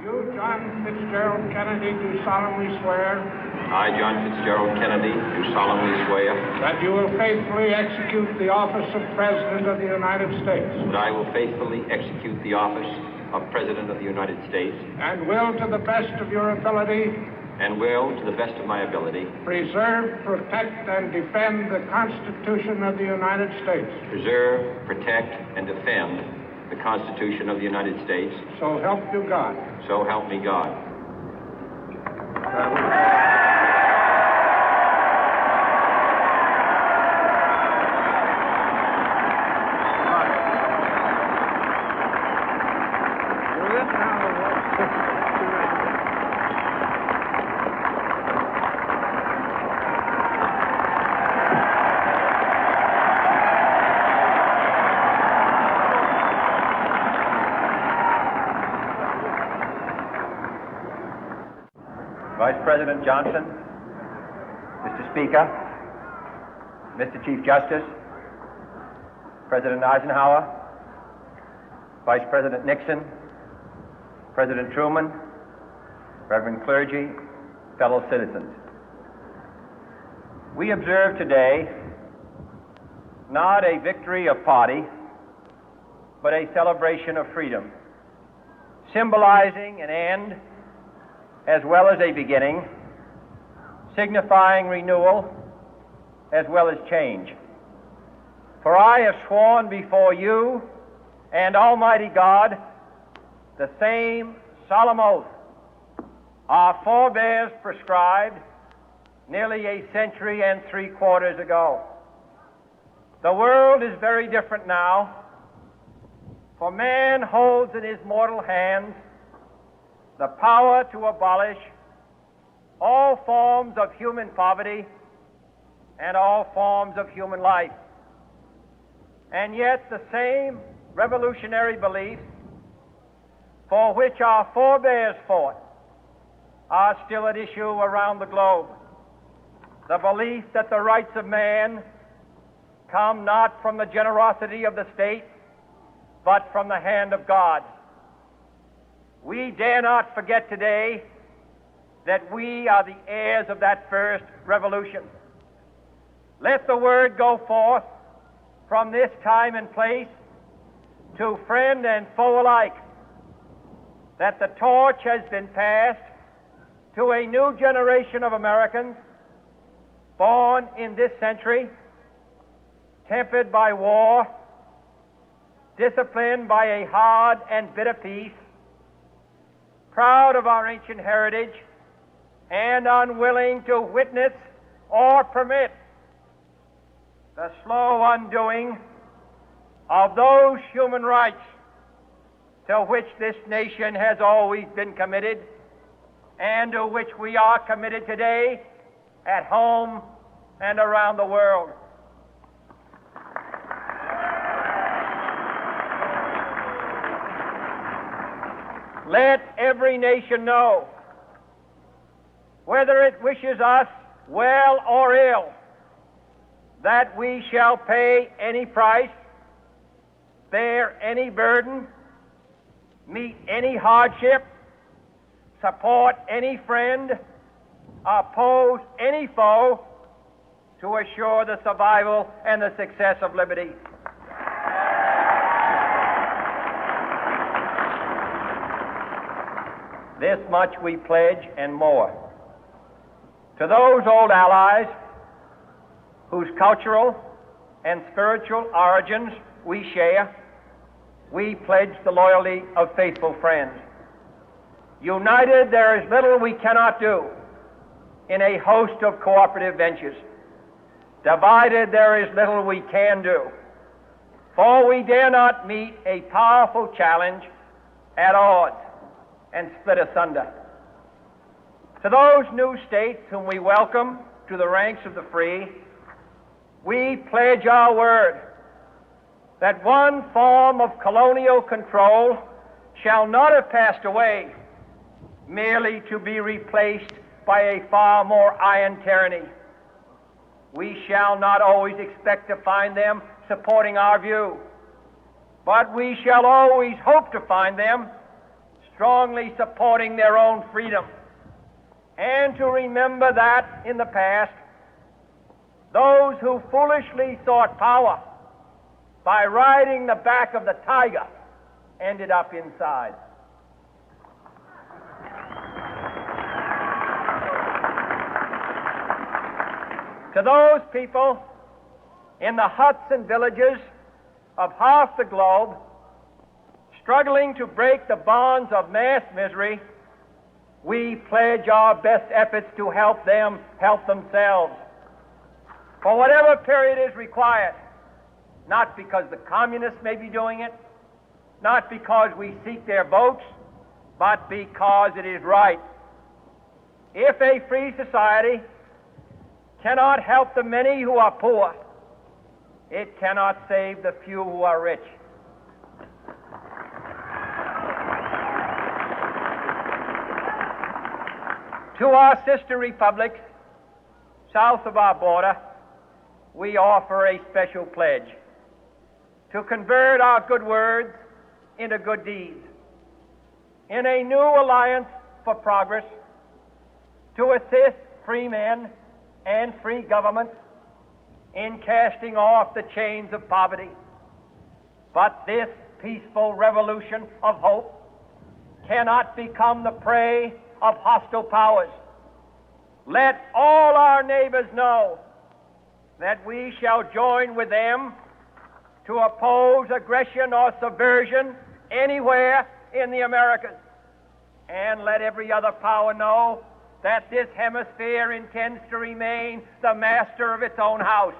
You, John Fitzgerald Kennedy, do solemnly swear. I, John Fitzgerald Kennedy, do solemnly swear. That you will faithfully execute the office of President of the United States. That I will faithfully execute the office of President of the United States. And will, to the best of your ability. And will, to the best of my ability. Preserve, protect, and defend the Constitution of the United States. Preserve, protect, and defend the Constitution of the United States. So help you God. So help me God. Vice President Johnson, Mr. Speaker, Mr. Chief Justice, President Eisenhower, Vice President Nixon, President Truman, Reverend clergy, fellow citizens. We observe today not a victory of party, but a celebration of freedom, symbolizing an end as well as a beginning, signifying renewal as well as change. For I have sworn before you and Almighty God the same solemn oath our forebears prescribed nearly a century and 3/4 ago. The world is very different now, for man holds in his mortal hands the power to abolish all forms of human poverty and all forms of human life. And yet the same revolutionary beliefs for which our forebears fought are still at issue around the globe. The belief that the rights of man come not from the generosity of the state, but from the hand of God. We dare not forget today that we are the heirs of that first revolution. Let the word go forth from this time and place to friend and foe alike that the torch has been passed to a new generation of Americans born in this century, tempered by war, disciplined by a hard and bitter peace, proud of our ancient heritage, and unwilling to witness or permit the slow undoing of those human rights to which this nation has always been committed and to which we are committed today at home and around the world. Let every nation know, whether it wishes us well or ill, that we shall pay any price, bear any burden, meet any hardship, support any friend, oppose any foe to assure the survival and the success of liberty. This much we pledge and more. To those old allies whose cultural and spiritual origins we share, we pledge the loyalty of faithful friends. United, there is little we cannot do in a host of cooperative ventures. Divided, there is little we can do, for we dare not meet a powerful challenge at odds and split asunder. To those new states whom we welcome to the ranks of the free, we pledge our word that one form of colonial control shall not have passed away, merely to be replaced by a far more iron tyranny. We shall not always expect to find them supporting our view, but we shall always hope to find them strongly supporting their own freedom, and to remember that in the past, those who foolishly sought power by riding the back of the tiger ended up inside. To those people in the huts and villages of half the globe struggling to break the bonds of mass misery, we pledge our best efforts to help them help themselves for whatever period is required, not because the communists may be doing it, not because we seek their votes, but because it is right. If a free society cannot help the many who are poor, it cannot save the few who are rich. To our sister republics south of our border, we offer a special pledge to convert our good words into good deeds, in a new alliance for progress, to assist free men and free governments in casting off the chains of poverty. But this peaceful revolution of hope cannot become the prey of hostile powers. Let all our neighbors know that we shall join with them to oppose aggression or subversion anywhere in the Americas. And let every other power know that this hemisphere intends to remain the master of its own house.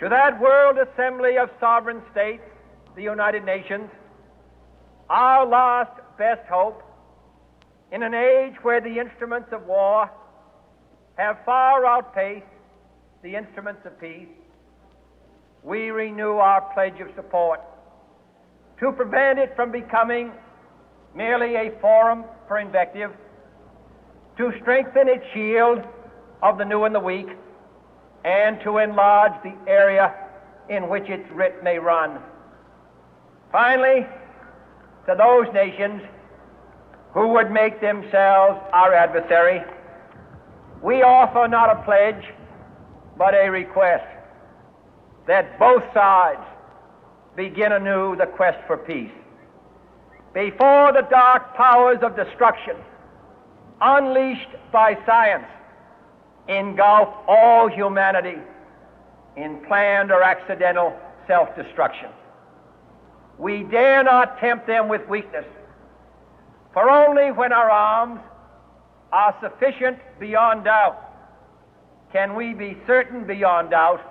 To that World Assembly of Sovereign States, the United Nations, our last best hope, in an age where the instruments of war have far outpaced the instruments of peace, we renew our pledge of support to prevent it from becoming merely a forum for invective, to strengthen its shield of the new and the weak, and to enlarge the area in which its writ may run. Finally, to those nations who would make themselves our adversary, we offer not a pledge, but a request that both sides begin anew the quest for peace. Before the dark powers of destruction, unleashed by science, engulf all humanity in planned or accidental self-destruction, we dare not tempt them with weakness, for only when our arms are sufficient beyond doubt can we be certain beyond doubt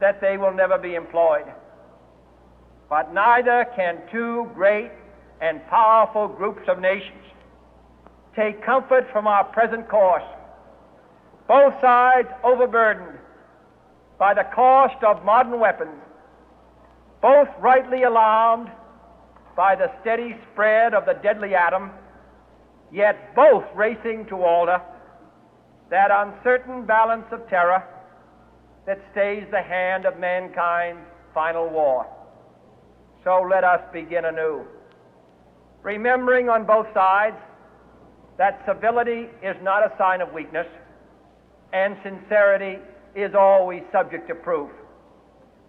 that they will never be employed. But neither can two great and powerful groups of nations take comfort from our present course, both sides overburdened by the cost of modern weapons, both rightly alarmed by the steady spread of the deadly atom, yet both racing to alter that uncertain balance of terror that stays the hand of mankind's final war. So let us begin anew, remembering on both sides that civility is not a sign of weakness, and sincerity is always subject to proof.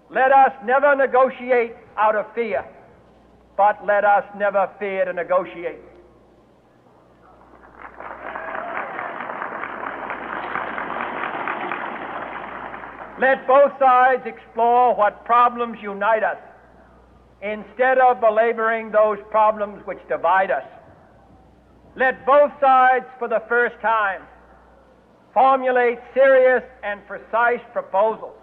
Let us never negotiate out of fear, but let us never fear to negotiate. Let both sides explore what problems unite us, instead of belaboring those problems which divide us. Let both sides, for the first time, formulate serious and precise proposals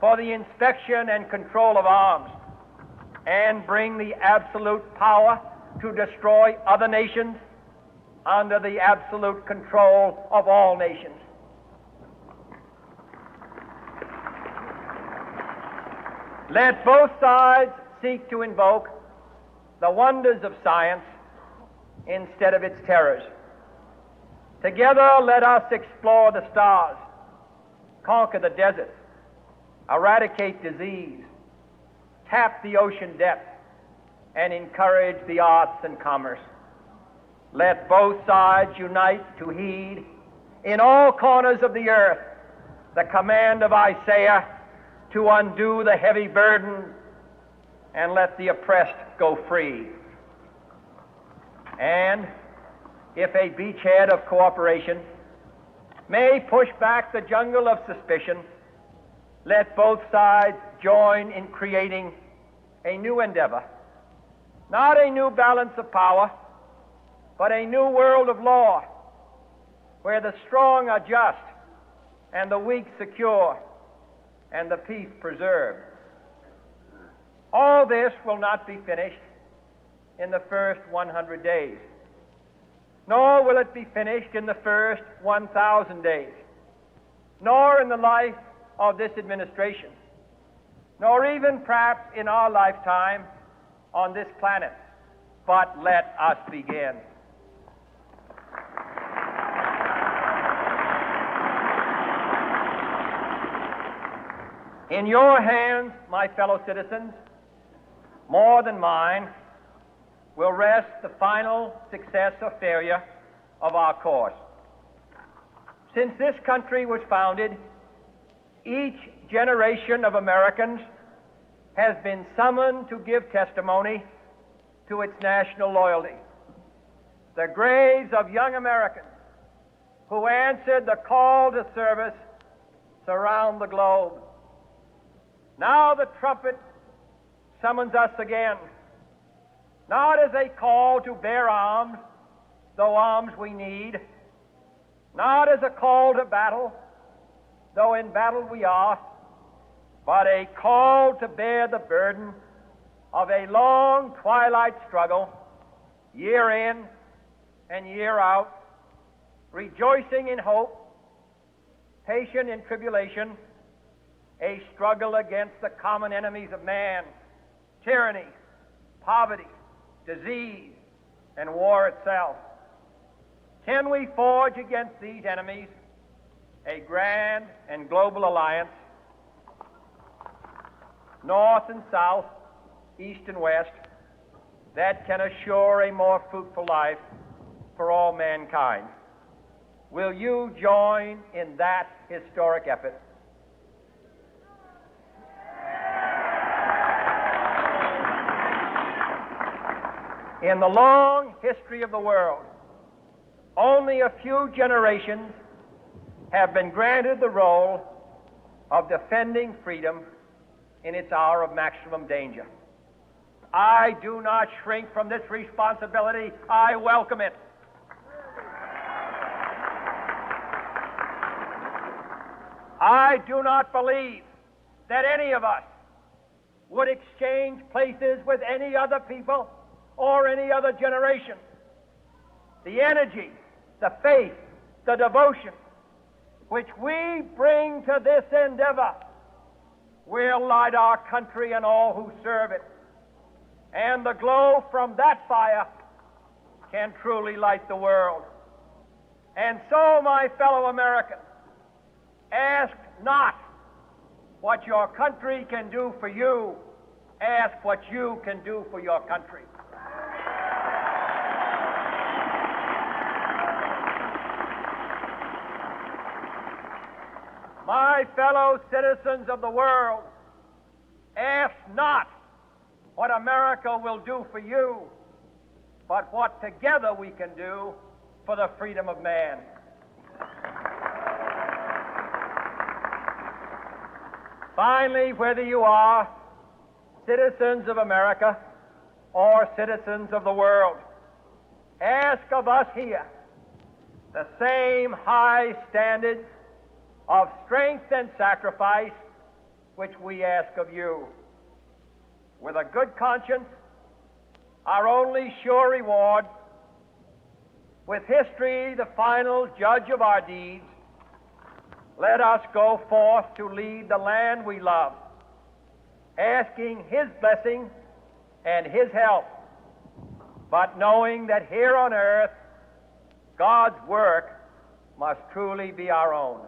for the inspection and control of arms, and bring the absolute power to destroy other nations under the absolute control of all nations. Let both sides seek to invoke the wonders of science instead of its terrors. Together, let us explore the stars, conquer the deserts, eradicate disease, tap the ocean depth, and encourage the arts and commerce. Let both sides unite to heed in all corners of the earth the command of Isaiah to undo the heavy burden and let the oppressed go free. And if a beachhead of cooperation may push back the jungle of suspicion, let both sides join in creating a new endeavor, not a new balance of power, but a new world of law, where the strong are just and the weak secure and the peace preserved. All this will not be finished in the first 100 days, nor will it be finished in the first 1,000 days, nor in the life of this administration, nor even perhaps in our lifetime on this planet. But let us begin. In your hands, my fellow citizens, more than mine, will rest the final success or failure of our course. Since this country was founded, each generation of Americans has been summoned to give testimony to its national loyalty. The graves of young Americans who answered the call to service surround the globe. Now the trumpet summons us again, not as a call to bear arms, though arms we need, not as a call to battle, though in battle we are, but a call to bear the burden of a long twilight struggle, year in and year out, rejoicing in hope, patient in tribulation, a struggle against the common enemies of man, tyranny, poverty, disease, and war itself. Can we forge against these enemies a grand and global alliance, north and south, east and west, that can assure a more fruitful life for all mankind? Will you join in that historic effort? In the long history of the world, only a few generations have been granted the role of defending freedom in its hour of maximum danger. I do not shrink from this responsibility. I welcome it. I do not believe that any of us would exchange places with any other people or any other generation. The energy, the faith, the devotion which we bring to this endeavor will light our country and all who serve it. And the glow from that fire can truly light the world. And so, my fellow Americans, ask not what your country can do for you. Ask what you can do for your country. My fellow citizens of the world, ask not what America will do for you, but what together we can do for the freedom of man. Finally, whether you are citizens of America or citizens of the world, ask of us here the same high standards of strength and sacrifice which we ask of you. With a good conscience, our only sure reward, with history the final judge of our deeds, let us go forth to lead the land we love, asking His blessing and His help, but knowing that here on earth God's work must truly be our own.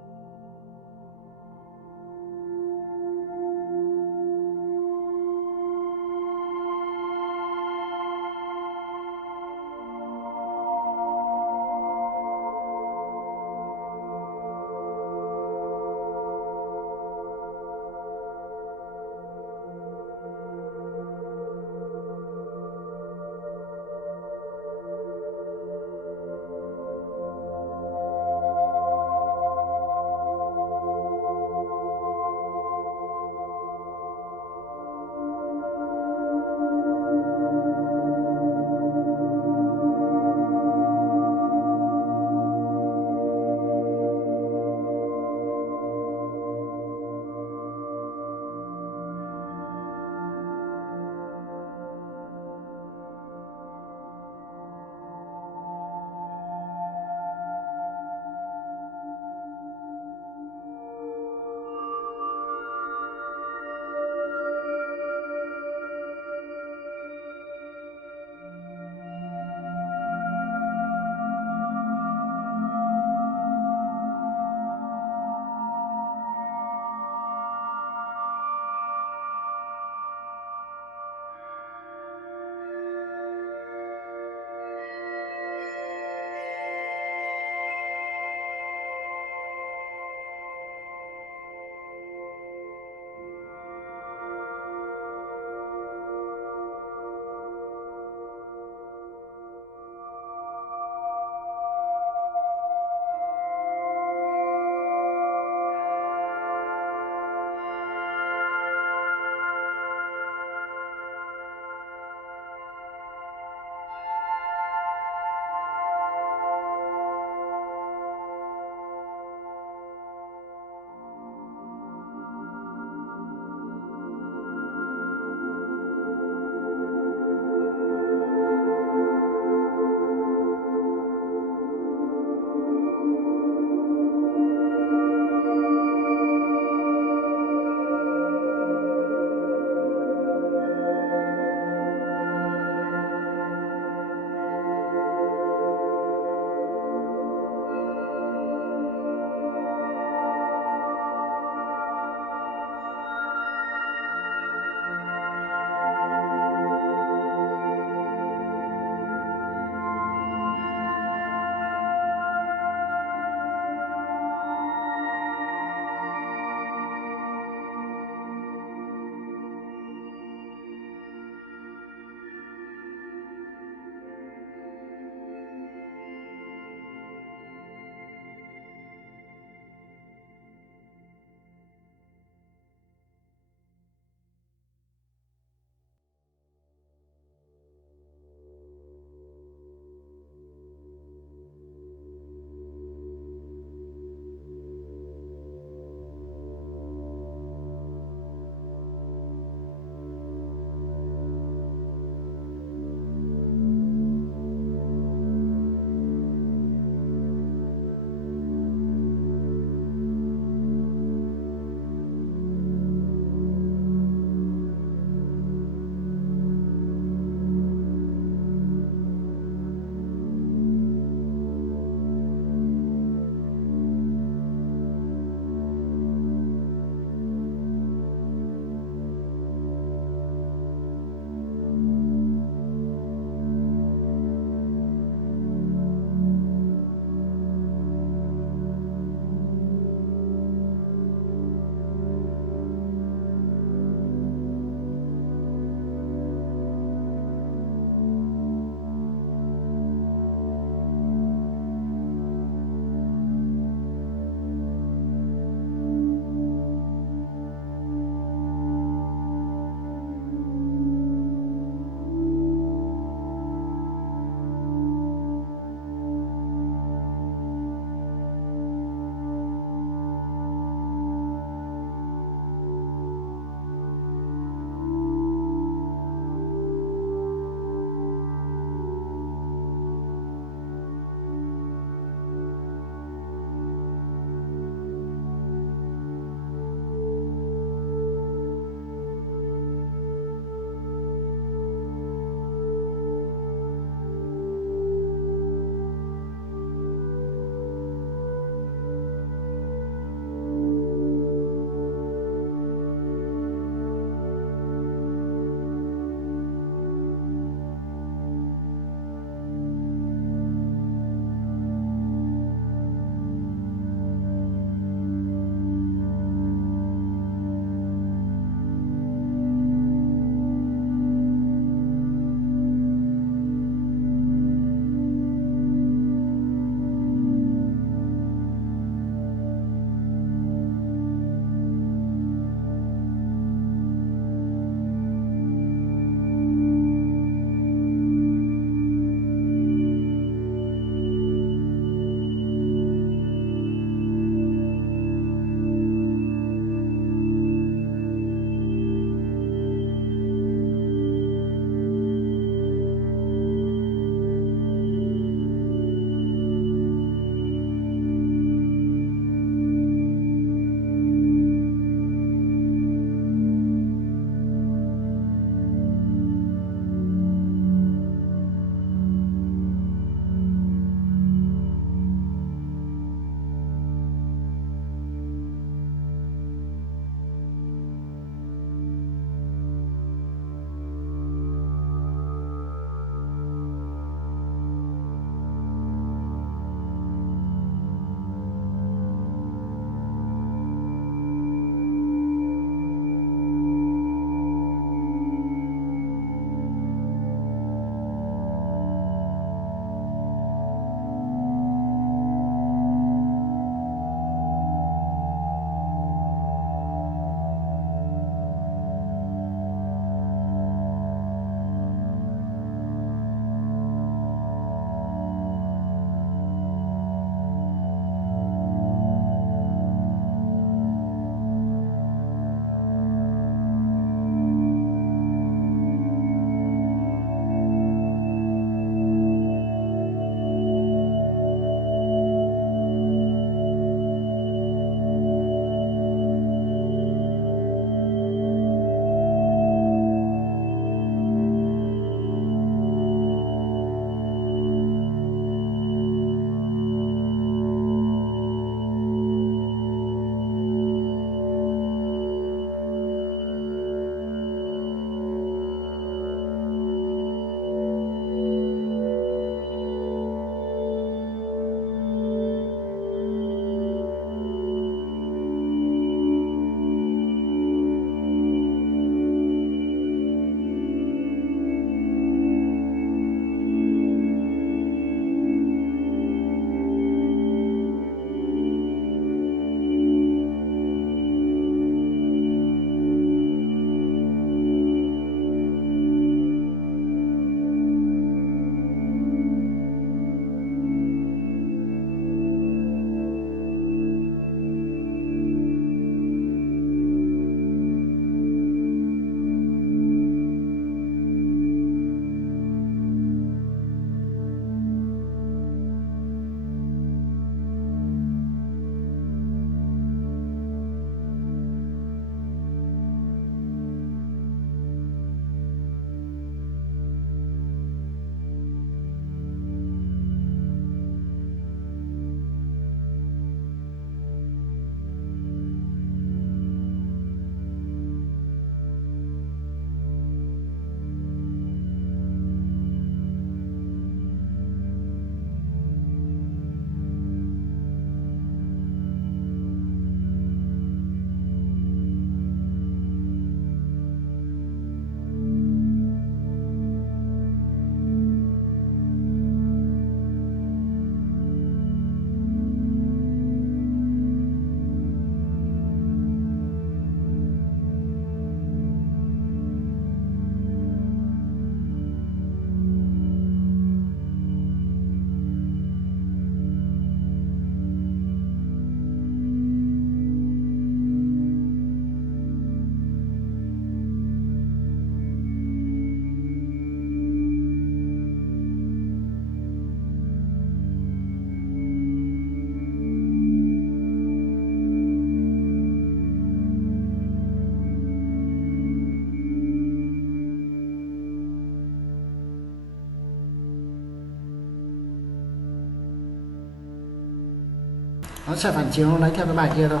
Nó sẽ phản chiếu lấy theo cái bài kia thôi.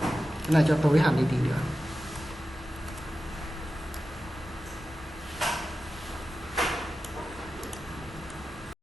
Cái này cho tối hẳn đi tí nữa.